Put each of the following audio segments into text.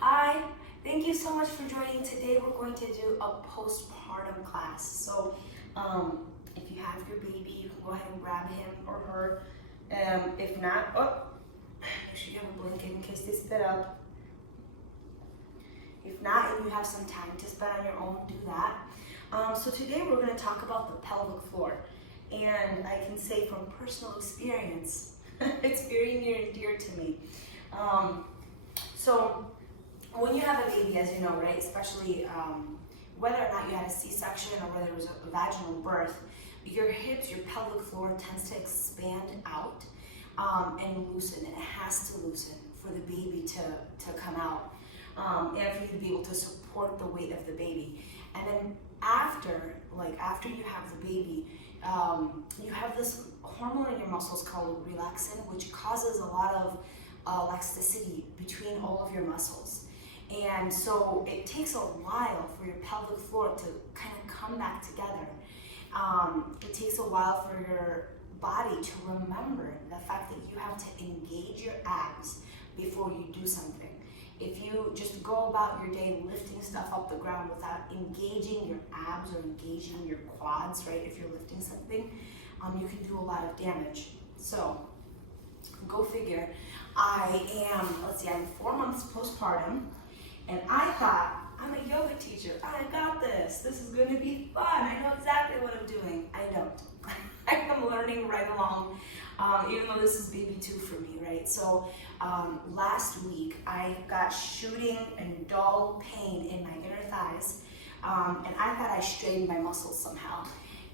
Hi, thank you so much for joining. Today we're going to do a postpartum class. So if you have your baby, you can go ahead and grab him or her. If not, make sure you have a blanket in case they spit up. If not, and you have some time to spend on your own, do that. So today we're going to talk about the pelvic floor. And I can say from personal experience, it's very near and dear to me. So when you have a baby, as you know, right, especially whether or not you had a C-section or whether it was a vaginal birth, your hips, your pelvic floor tends to expand out and loosen, and it has to loosen for the baby to come out and for you to be able to support the weight of the baby. And then after you have the baby, you have this hormone in your muscles called relaxin, which causes a lot of elasticity between all of your muscles. And so it takes a while for your pelvic floor to kind of come back together. It takes a while for your body to remember the fact that you have to engage your abs before you do something. If you just go about your day lifting stuff up the ground without engaging your abs or engaging your quads, right, if you're lifting something, you can do a lot of damage. So go figure. I'm 4 months postpartum, and I thought, I'm a yoga teacher. I got this. This is going to be fun. I know exactly what I'm doing. I don't. I'm learning right along, even though this is baby 2 for me, right? So last week, I got shooting and dull pain in my inner thighs, and I thought I strained my muscles somehow.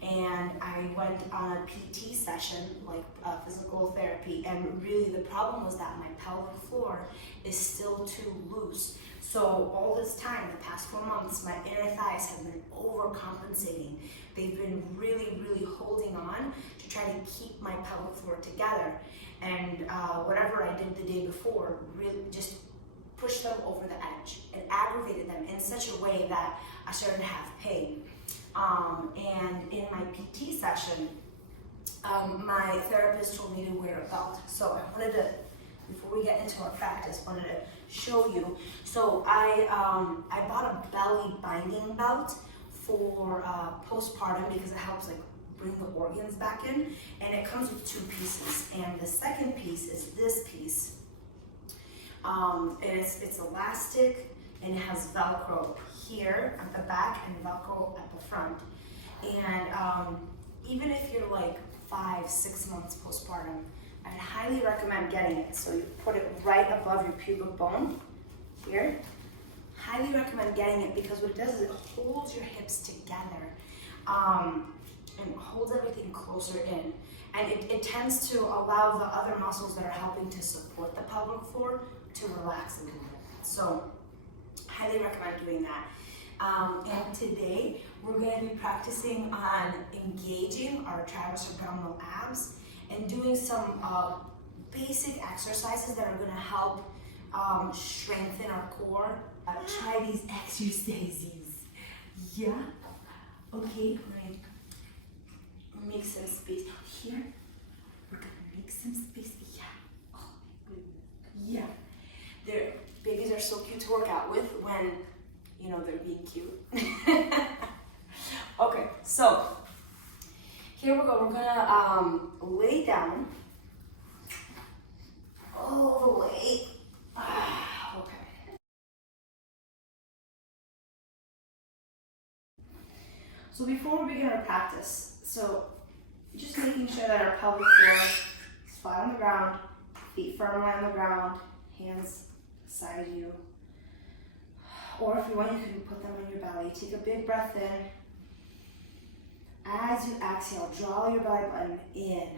And I went on a PT session, like physical therapy, and really the problem was that my pelvic floor is still too loose. So all this time, the past 4 months, my inner thighs have been overcompensating. They've been really, really holding on to try to keep my pelvic floor together. And whatever I did the day before really just pushed them over the edge and aggravated them in such a way that I started to have pain. And in my PT session, my therapist told me to wear a belt. So I wanted to, before we get into our practice, wanted to show you. So I bought a belly binding belt for postpartum because it helps like bring the organs back in, and it comes with 2 pieces. And the second piece is this piece. It's elastic and it has Velcro here at the back and Velcro at the front. And even if you're like 5-6 months postpartum, I'd highly recommend getting it. So you put it right above your pubic bone here. Highly recommend getting it because what it does is it holds your hips together and holds everything closer in. And it tends to allow the other muscles that are helping to support the pelvic floor to relax a little bit. So highly recommend doing that. And today we're going to be practicing on engaging our travis abdominal abs and doing some basic exercises that are going to help strengthen our core. Try these exercises. Yeah? Okay, let me make some space. Here, we're going to make some space. Yeah. Oh, yeah. Babies are so cute to work out with when, you know, they're being cute. Okay, so here we go. We're gonna lay down all the way. Okay. So before we begin our practice, so just making sure that our pelvic floor is flat on the ground, feet firmly on the ground, hands beside you. Or if you want, you can put them on your belly. Take a big breath in. As you exhale, draw your belly button in,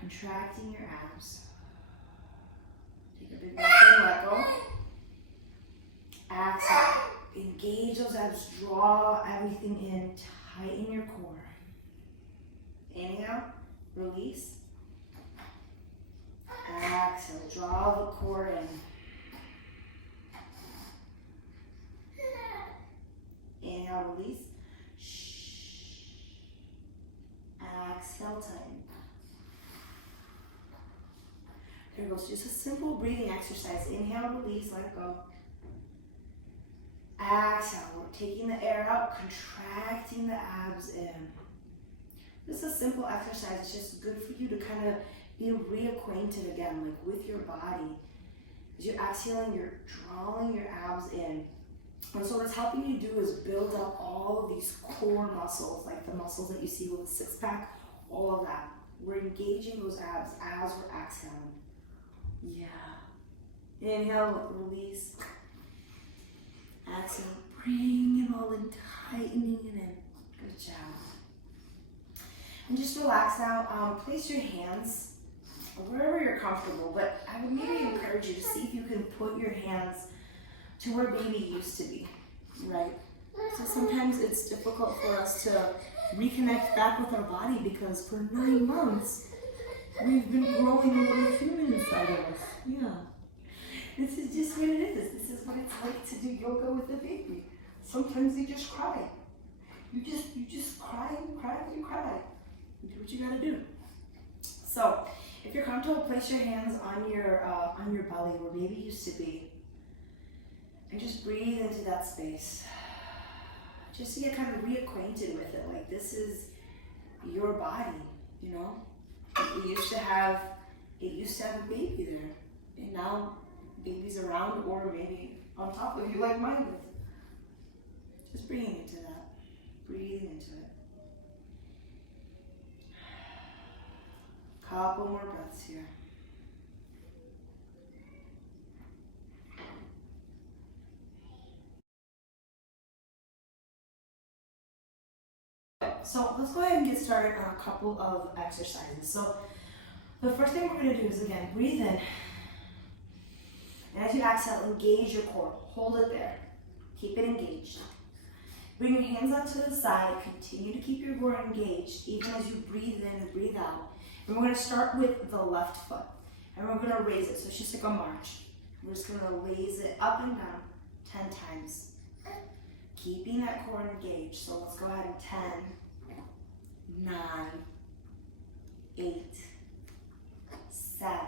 contracting your abs. Take a big breath in, let go. Exhale, engage those abs, draw everything in, tighten your core. Inhale, release. Exhale, draw the core in. Inhale, release. Exhale, tighten. Here goes just a simple breathing exercise. Inhale, release, let go. Exhale, we're taking the air out, contracting the abs in. This is a simple exercise. It's just good for you to kind of be reacquainted again, like with your body. As you're exhaling, you're drawing your abs in. And so what it's helping you do is build up all of these core muscles, like the muscles that you see with a six-pack, all of that. We're engaging those abs as we're exhaling. Yeah. Inhale, release. Exhale, bring it all in, tightening it in. Good job. And just relax now. Place your hands wherever you're comfortable, but I would maybe encourage you to see if you can put your hands to where baby used to be, right? So sometimes it's difficult for us to reconnect back with our body because for 9 months, we've been growing a little human inside of us. Yeah. This is just what it is. This is what it's like to do yoga with a baby. Sometimes you just cry. You just cry and cry and you cry. You do what you gotta do. So, if you're comfortable, place your hands on your belly where baby used to be. And just breathe into that space. Just to get kind of reacquainted with it. Like this is your body, you know? It used to have a baby there. And now baby's around or maybe on top of you like mine is. Just breathing into that. Breathing into it. Couple more breaths here. So let's go ahead and get started on a couple of exercises. So the first thing we're going to do is again breathe in. And as you exhale, engage your core. Hold it there. Keep it engaged. Bring your hands out to the side. Continue to keep your core engaged even as you breathe in and breathe out. And we're going to start with the left foot. And we're going to raise it. So it's just like a march. We're just going to raise it up and down 10 times. Keeping that core engaged. So let's go ahead and 10, 9, 8, 7,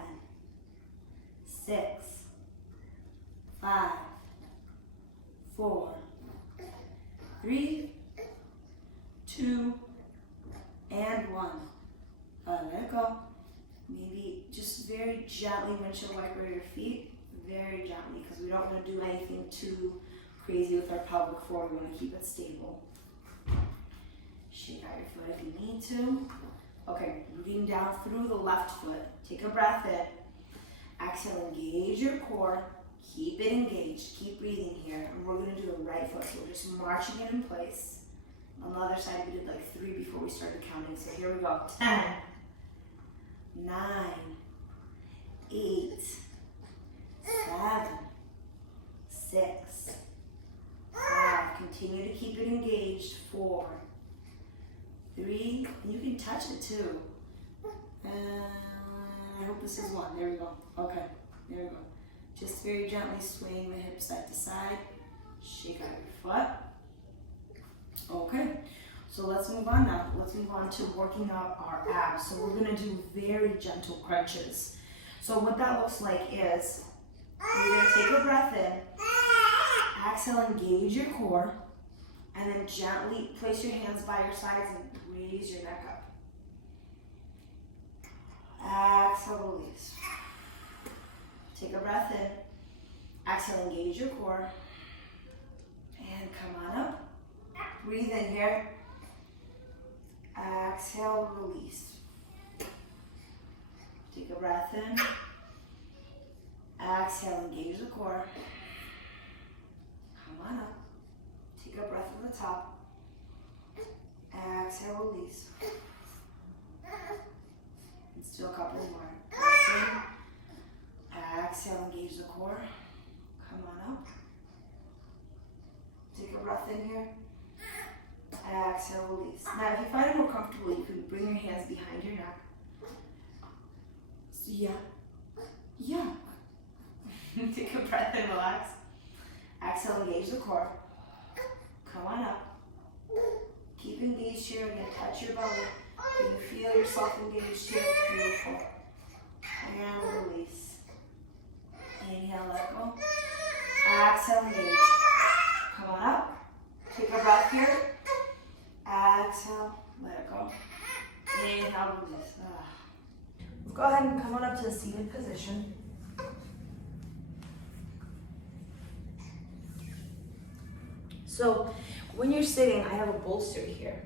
6, 5, 4, 3, 2, and 1. Let it go. Maybe just very gently windshield wiper your feet. Very gently, because we don't want to do anything too crazy with our pelvic floor. We want to keep it stable. Shake out your foot if you need to. Okay, moving down through the left foot. Take a breath in. Exhale, engage your core. Keep it engaged. Keep breathing here. And we're going to do the right foot. So we're just marching it in place. On the other side, we did like 3 before we started counting. So here we go. 10, 9, 8, 7, 6, 5. Continue to keep it engaged. 4, 3. And you can touch it too. I hope this is 1. There we go. Okay. There we go. Just very gently swaying the hips side to side. Shake out your foot. Okay. So let's move on now. Let's move on to working out our abs. So we're going to do very gentle crunches. So what that looks like is you're going to take a breath in. Exhale, engage your core. And then gently place your hands by your sides and raise your neck up. Exhale, release. Take a breath in. Exhale, engage your core. And come on up. Breathe in here. Exhale, release. Take a breath in. Exhale, engage the core. Come on up. Take a breath from the top. Exhale, release. Let's do a couple more. Breath in. Exhale, engage the core. Come on up. Take a breath in here. Exhale, release. Now, if you find it more comfortable, you can bring your hands behind your neck. So, yeah. Take a breath and relax. Exhale, engage the core. Come on up. Keep engaged here. Again, touch your belly. You can feel yourself engaged here. Beautiful. And release. Inhale, let go. Exhale, engage. Come up to a seated position. So when you're sitting, I have a bolster here.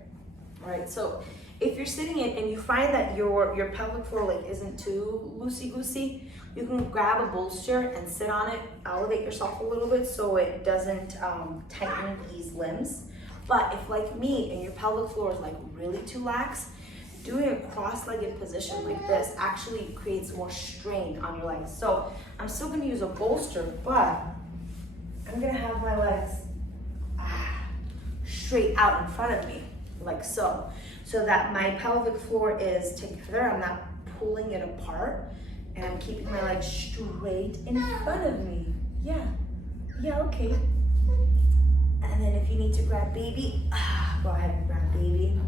All right, so if you're sitting in and you find that your pelvic floor like isn't too loosey-goosey, you can grab a bolster and sit on it, elevate yourself a little bit so it doesn't tighten these limbs. But if like me and your pelvic floor is like really too lax, doing a cross-legged position like this actually creates more strain on your legs. So I'm still gonna use a bolster, but I'm gonna have my legs straight out in front of me, like so that my pelvic floor is together. I'm not pulling it apart, and I'm keeping my legs straight in front of me. Yeah, okay. And then if you need to grab baby, go ahead and grab baby.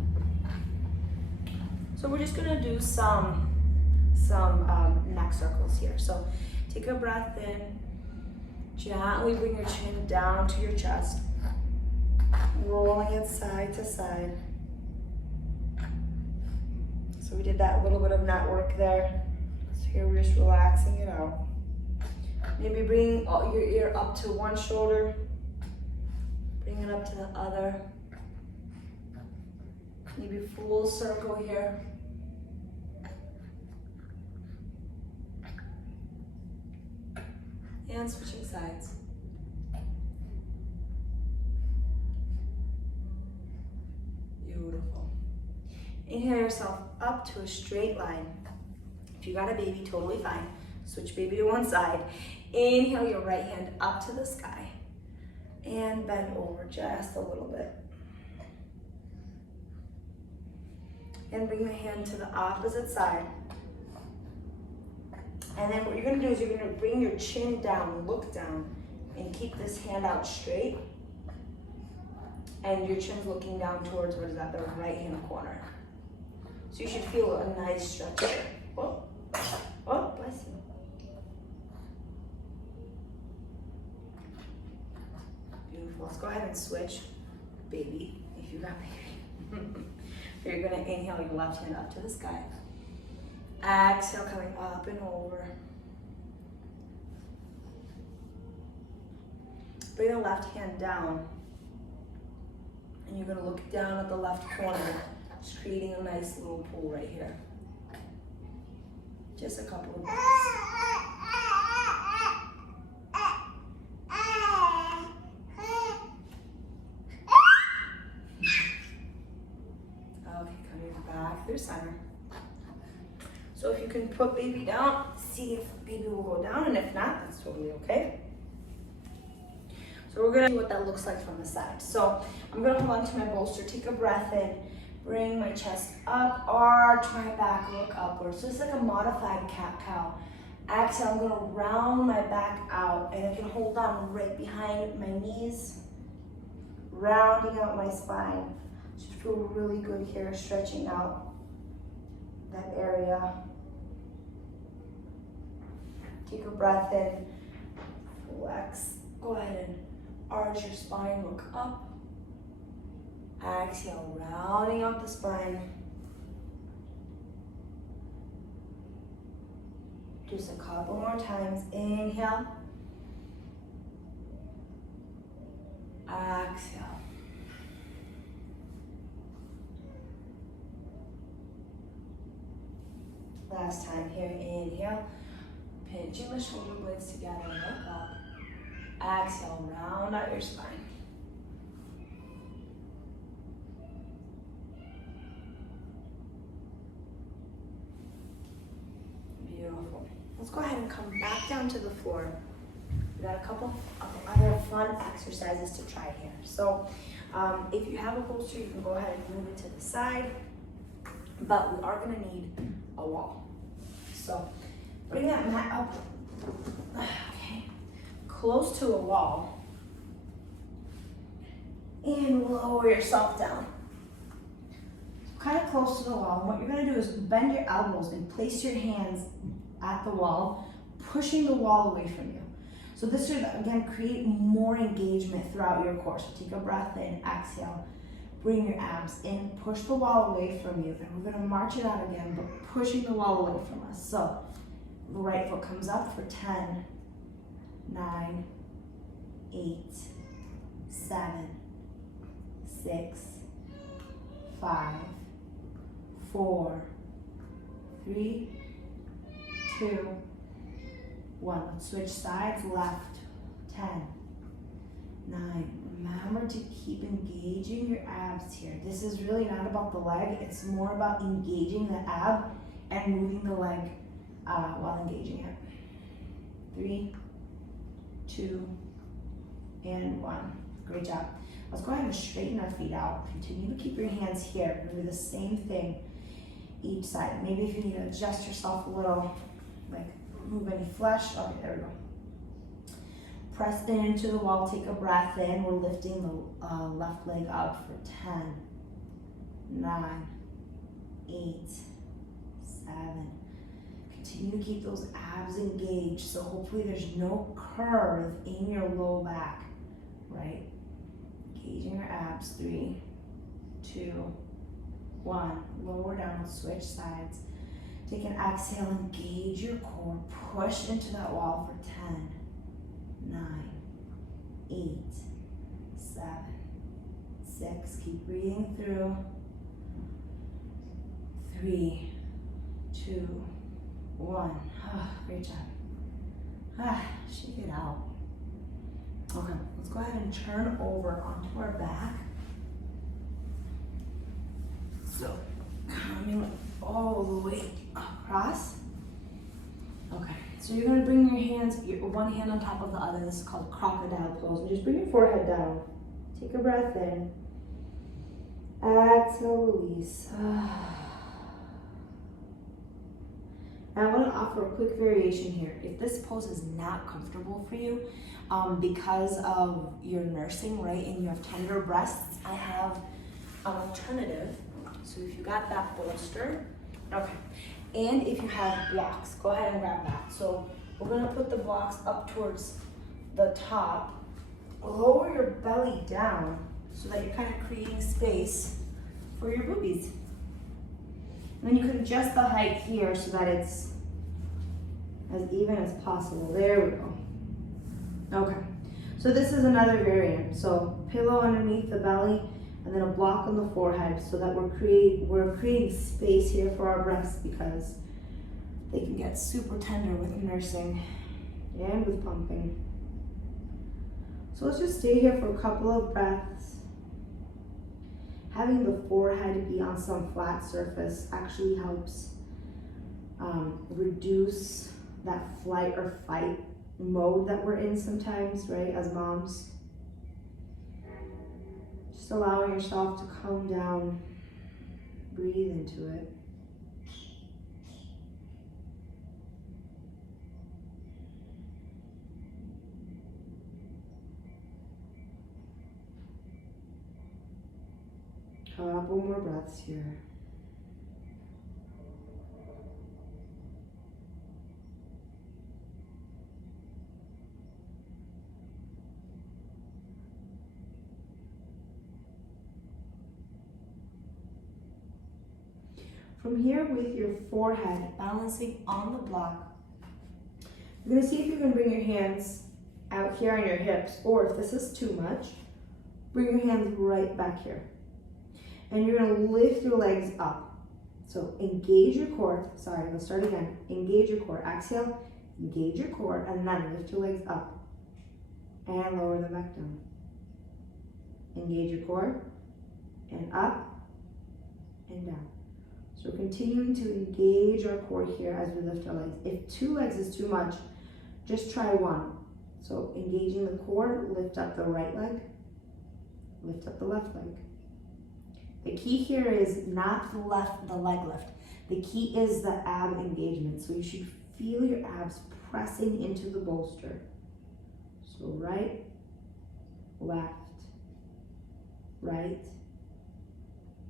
So we're just gonna do some neck circles here. So take a breath in, gently bring your chin down to your chest, rolling it side to side. So we did that little bit of net work there. So here we're just relaxing it out. Maybe bring your ear up to one shoulder, bring it up to the other. Maybe full circle here. And switching sides. Beautiful. Inhale yourself up to a straight line. If you got a baby, totally fine. Switch baby to one side. Inhale your right hand up to the sky. And bend over just a little bit. And bring the hand to the opposite side. And then what you're gonna do is you're gonna bring your chin down, look down, and keep this hand out straight. And your chin's looking down towards what is that, the right hand corner. So you should feel a nice stretch here. Oh, bless you. Beautiful. Let's go ahead and switch baby, if you got baby. So you're gonna inhale your left hand up to the sky. Exhale, coming up and over. Bring the left hand down. And you're gonna look down at the left corner, just creating a nice little pool right here. Just a couple of breaths. Okay, coming back through center. So if you can put baby down, see if baby will go down, and if not, that's totally okay. So we're gonna see what that looks like from the side. So I'm gonna hold on to my bolster, take a breath in, bring my chest up, arch my back, look upwards. So it's like a modified cat-cow. Exhale, I'm gonna round my back out, and I can hold on right behind my knees, rounding out my spine. Should feel really good here, stretching out that area. Take a breath in, flex, go ahead and arch your spine, look up. Exhale, rounding out the spine. Just a couple more times. Inhale. Exhale. Last time here, inhale. Pinching the shoulder blades together, look up. Exhale, round out your spine. Beautiful. Let's go ahead and come back down to the floor. We got a couple of other fun exercises to try here. So if you have a bolster, you can go ahead and move it to the side, but we are gonna need a wall. So bring that mat up, okay, close to a wall, and lower yourself down. Kind of close to the wall, and what you're gonna do is bend your elbows and place your hands at the wall, pushing the wall away from you. So this should, again, create more engagement throughout your core. So take a breath in, exhale, bring your abs in, push the wall away from you, and we're gonna march it out again, but pushing the wall away from us. So The right foot comes up for 10, 9, 8, 7, 6, 5, 4, 3, 2, 1. Let's switch sides, left, 10, 9. Remember to keep engaging your abs here. This is really not about the leg, it's more about engaging the ab and moving the leg while engaging it. 3, 2, and 1. Great job. Let's go ahead and straighten our feet out. Continue to keep your hands here. Do the same thing each side. Maybe if you need to adjust yourself a little, like move any flesh. Okay, there we go. Press into the wall, take a breath in. We're lifting the left leg up for 10, 9, 8, 7. Continue to keep those abs engaged. So hopefully there's no curve in your low back, right? Engaging your abs. 3, 2, 1. Lower down, switch sides. Take an exhale, engage your core. Push into that wall for 10, 9, 8, 7, 6. Keep breathing through. 3, 2, 1. Great job. Shake it out. Okay, let's go ahead and turn over onto our back. So, coming all the way across. Okay, so you're gonna bring your hands, one hand on top of the other. This is called crocodile pose. And just bring your forehead down. Take a breath in. Exhale, release. Now I want to offer a quick variation here. If this pose is not comfortable for you, because of your nursing, right, and you have tender breasts, I have an alternative. So if you got that bolster, okay. And if you have blocks, go ahead and grab that. So we're gonna put the blocks up towards the top. Lower your belly down so that you're kind of creating space for your boobies. And then you can adjust the height here so that it's as even as possible. There we go. Okay, so this is another variant. So pillow underneath the belly and then a block on the forehead so that we're creating space here for our breasts because they can get super tender with nursing and with pumping. So let's just stay here for a couple of breaths. Having the forehead be on some flat surface actually helps reduce that flight or fight mode that we're in sometimes, right, as moms. Just allowing yourself to calm down, breathe into it. Couple more breaths here. From here, with your forehead balancing on the block, you're gonna see if you can bring your hands out here on your hips, or if this is too much, bring your hands right back here. And you're gonna lift your legs up. So engage your core. Sorry, let's start again. Engage your core. Exhale, engage your core, and then lift your legs up. And lower them back down. Engage your core, and up, and down. So we're continuing to engage our core here as we lift our legs. If 2 legs is too much, just try 1. So engaging the core, lift up the right leg, lift up the left leg. The key here is not the leg lift. The key is the ab engagement. So you should feel your abs pressing into the bolster. So right, left, right,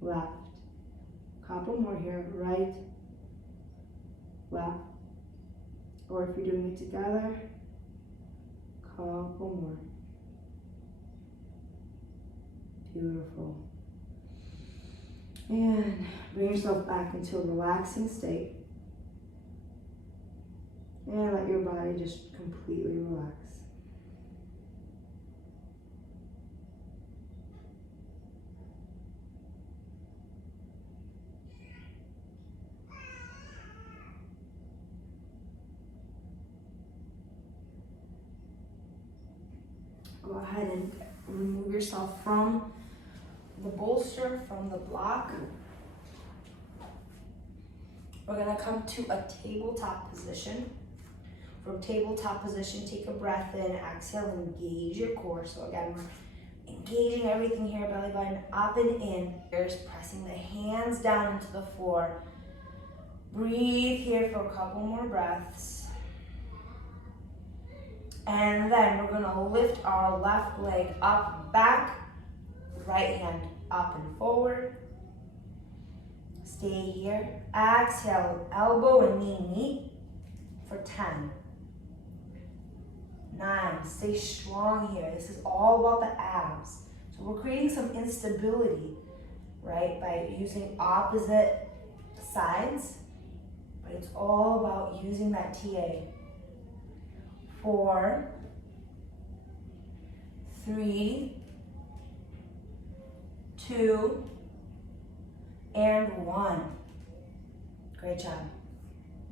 left. Couple more here, right, left. Or if you're doing it together, couple more. Beautiful. And bring yourself back into a relaxing state. And let your body just completely relax. Go ahead and remove yourself from the bolster, from the block. We're gonna come to a tabletop position. From tabletop position, take a breath in, exhale, engage your core. So again, we're engaging everything here, belly button up and in. There's pressing the hands down into the floor. Breathe here for a couple more breaths. And then we're gonna lift our left leg up, back, right hand up and forward. Stay here. Exhale, elbow and knee meet for 10. 9, stay strong here. This is all about the abs. So we're creating some instability, right, by using opposite sides, but it's all about using that TA. 4, 3, 2, and 1. Great job.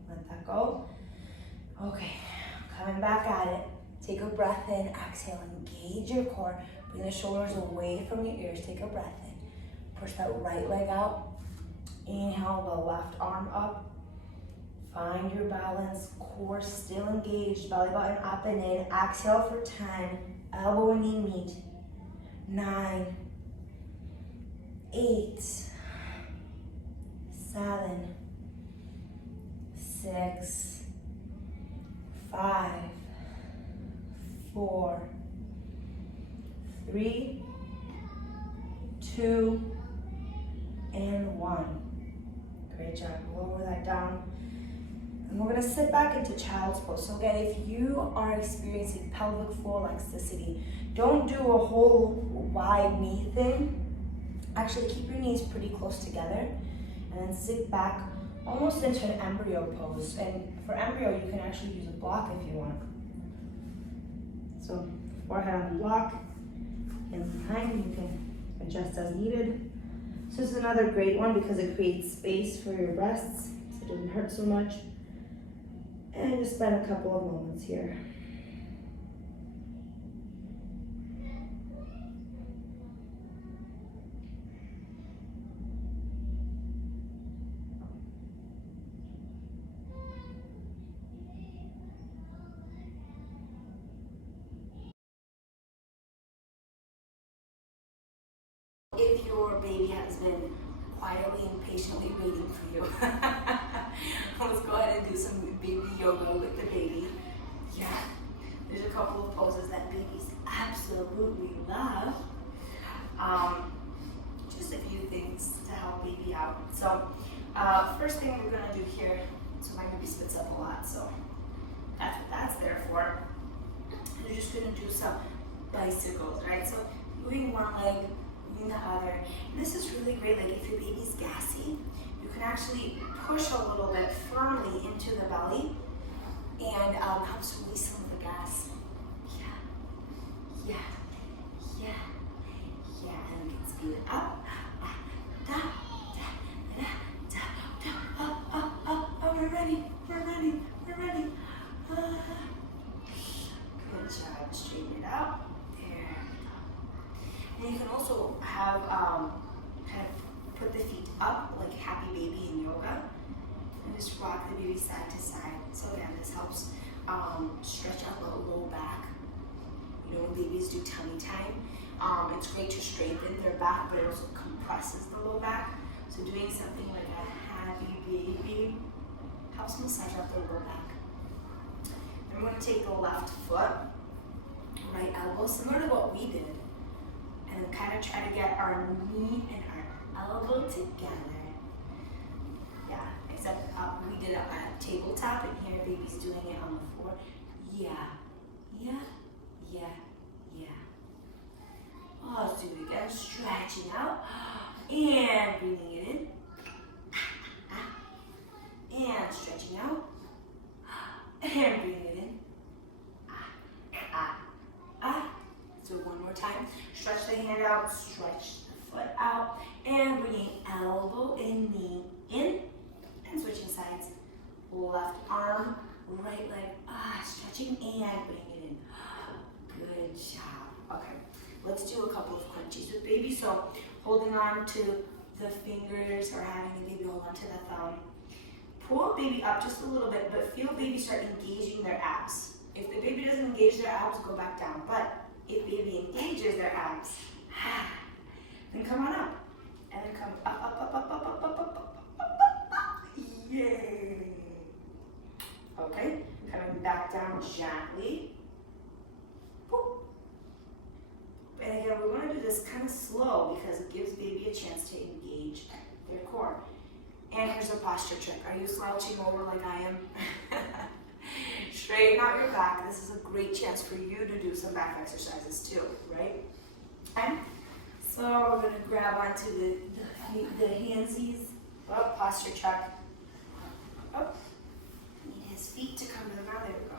Let that go. Okay, coming back at it. Take a breath in, exhale, engage your core. Bring the shoulders away from your ears. Take a breath in. Push that right leg out. Inhale the left arm up. Find your balance. Core still engaged. Belly button up and in. Exhale for 10. Elbow and knee meet. 9, 8, 7, 6, 5, 4, 3, 2, and 1. Great job. Lower that down. And we're gonna sit back into child's pose. So again, if you are experiencing pelvic floor laxity, don't do a whole wide knee thing. Actually, keep your knees pretty close together and then sit back almost into an embryo pose. And for embryo, you can actually use a block if you want. So forehead on the block, hands behind, you can adjust as needed. So this is another great one because it creates space for your breasts, so it doesn't hurt so much. And just spend a couple of moments here. If your baby has been quietly and patiently waiting for you, let's go ahead and do some baby yoga with the baby. Yeah, there's a couple of poses that babies absolutely love. Just a few things to help baby out. So, first thing we're gonna do here, so my baby spits up a lot, so that's what that's there for. You're just gonna do some bicycles, right? So moving one leg, the other. And this is really great, like if your baby's gassy, you can actually push a little bit firmly into the belly and helps release some of the gas. Yeah, yeah, yeah, yeah, and we can speed it up. We're ready, we're ready, we're ready. Good job, straighten it out. And you can also have kind of put the feet up like happy baby in yoga and just rock the baby side to side. So again, this helps stretch out the low back. You know, when babies do tummy time, it's great to straighten their back, but it also compresses the low back. So doing something like a happy baby helps massage out the low back. Then we're going to take the left foot, right elbow, similar to what we did. And kind of try to get our knee and our elbow together. Yeah, except we did it at tabletop, and here baby's doing it on the floor. Yeah, yeah, yeah, yeah. Oh, let's do it again. Stretching out and breathing it in. And stretching out And bring it in. Do it one more time. Stretch the hand out, stretch the foot out, and bringing elbow and knee in, and switching sides. Left arm, right leg, stretching and bring it in. Good job. Okay, let's do a couple of crunchies with baby. So holding on to the fingers or having the baby hold on to the thumb. Pull baby up just a little bit, but feel baby start engaging their abs. If the baby doesn't engage their abs, go back down. But if baby engages their abs, then come on up. And then come up. Yay. Okay, coming back down gently. Boop. And again, we want to do this kind of slow because it gives baby a chance to engage their core. And here's a posture trick. Are you slouching over like I am? Straighten out your back. This is a great chance for you to do some back exercises too, right? Okay. So we're going to grab onto the handsies. Up, posture check. Up. Need his feet to come to the ground. There we go.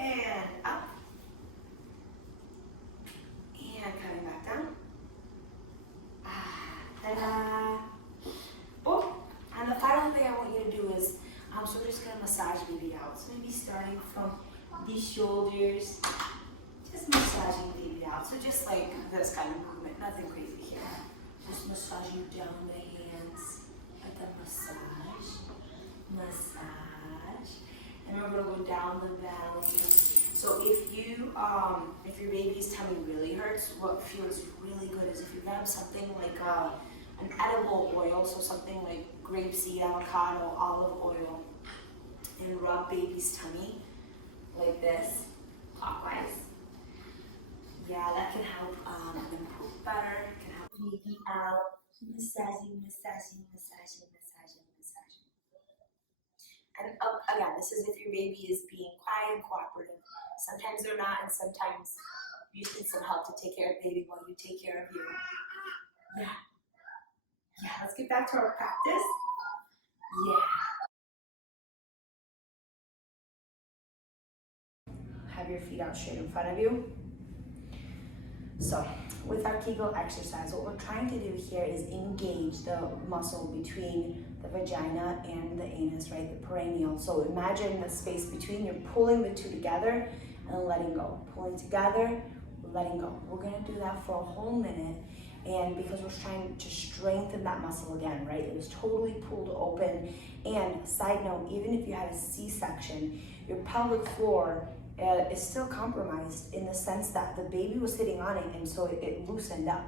And up. And coming back down. Ta-da. Oh, and the final thing I want you to do is, so we're just going to massage baby out. So maybe starting from the shoulders, just massaging baby out. So just like this kind of movement, nothing crazy here. Just massaging down the hands, like a massage, and we're going to go down the belly. So if your baby's tummy really hurts, what feels really good is if you grab something like an edible oil, so something like grapeseed, avocado, olive oil, and rub baby's tummy like this, clockwise. Yeah, that can help them poop better, can help baby out. Massaging. And up again, this is if your baby is being quiet and cooperative. Sometimes they're not, and sometimes you need some help to take care of baby while you take care of you. Yeah, let's get back to our practice. Yeah. Have your feet out straight in front of you. So, with our Keggle exercise, what we're trying to do here is engage the muscle between the vagina and the anus, right? The perineal. So imagine the space between, you're pulling the two together and letting go. Pulling together, letting go. We're gonna do that for a whole minute. And because we're trying to strengthen that muscle again, right? It was totally pulled open. And side note, even if you had a C-section, your pelvic floor is still compromised in the sense that the baby was sitting on it and so it loosened up,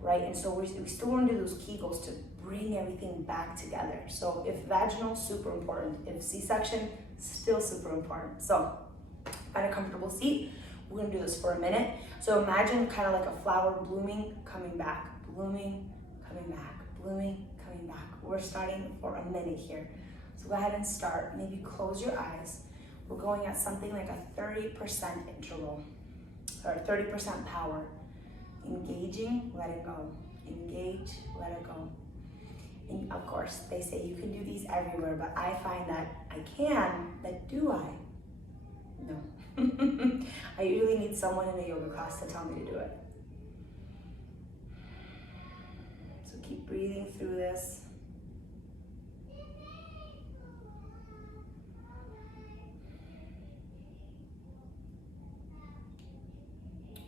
right? And so we still want to do those Kegels to bring everything back together. So if vaginal, super important. If C-section, still super important. So find a comfortable seat. We're gonna do this for a minute. So imagine kind of like a flower blooming, coming back, blooming, coming back, blooming, coming back. We're starting for a minute here. So go ahead and start. Maybe close your eyes. We're going at something like a 30% interval, or 30% power. Engaging, let it go. Engage, let it go. And of course, they say you can do these everywhere, but I find that I can, but do I? No. I usually need someone in a yoga class to tell me to do it. So keep breathing through this.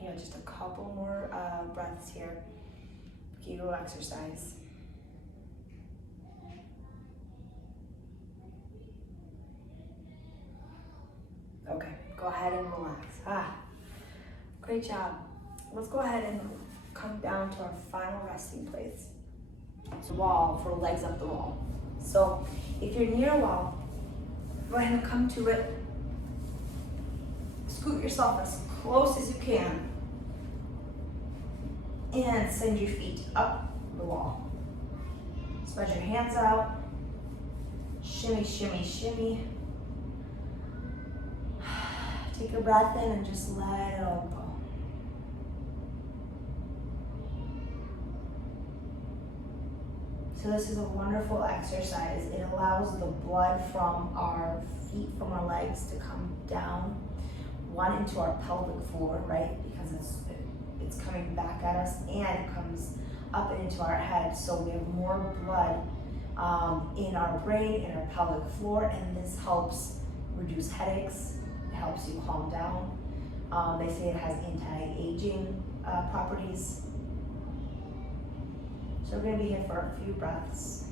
Yeah, just a couple more breaths here. Kegel exercise. Okay, go ahead and relax. Great job. Let's go ahead and come down to our final resting place. It's a wall for legs up the wall. So if you're near a wall, go ahead and come to it. Scoot yourself as close as you can. And send your feet up the wall. Spread your hands out. Shimmy, shimmy, shimmy. Take a breath in and just let it all go. So this is a wonderful exercise. It allows the blood from our feet, from our legs to come down, one into our pelvic floor, right? Because it's coming back at us, and it comes up and into our head. So we have more blood in our brain, in our pelvic floor, and this helps reduce headaches. It helps you calm down. They say it has anti-aging properties. So we're going to be here for a few breaths.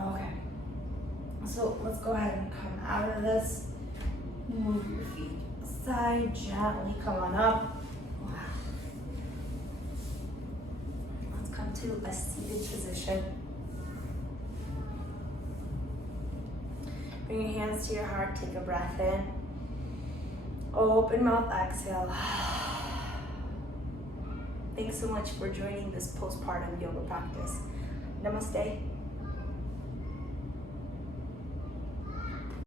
Okay. So let's go ahead and come out of this. Move your feet aside, gently come on up. Wow. Let's come to a seated position. Bring your hands to your heart, take a breath in. Open mouth, exhale. Thanks so much for joining this postpartum yoga practice. Namaste.